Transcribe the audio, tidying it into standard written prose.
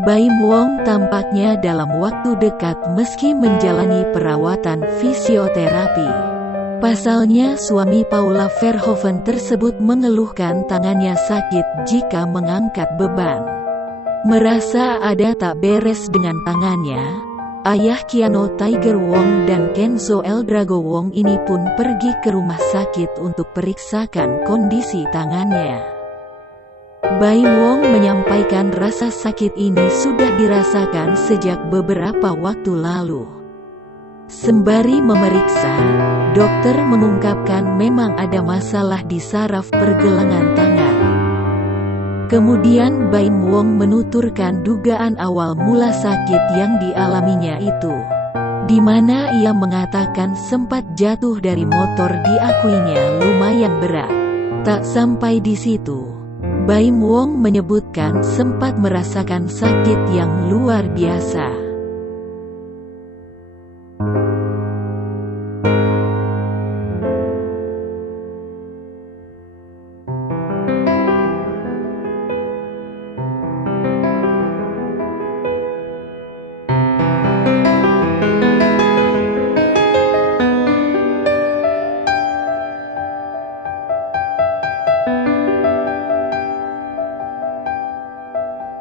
Baim Wong tampaknya dalam waktu dekat meski menjalani perawatan fisioterapi. Pasalnya suami Paula Verhoeven tersebut mengeluhkan tangannya sakit jika mengangkat beban. Merasa ada tak beres dengan tangannya, ayah Keanu Tiger Wong dan Kenzo El Drago Wong ini pun pergi ke rumah sakit untuk periksakan kondisi tangannya. Baim Wong menyampaikan rasa sakit ini sudah dirasakan sejak beberapa waktu lalu. Sembari memeriksa, dokter mengungkapkan memang ada masalah di saraf pergelangan tangan. Kemudian Baim Wong menuturkan dugaan awal mula sakit yang dialaminya itu, di mana ia mengatakan sempat jatuh dari motor diakuinya lumayan berat. Tak sampai di situ, Baim Wong menyebutkan sempat merasakan sakit yang luar biasa.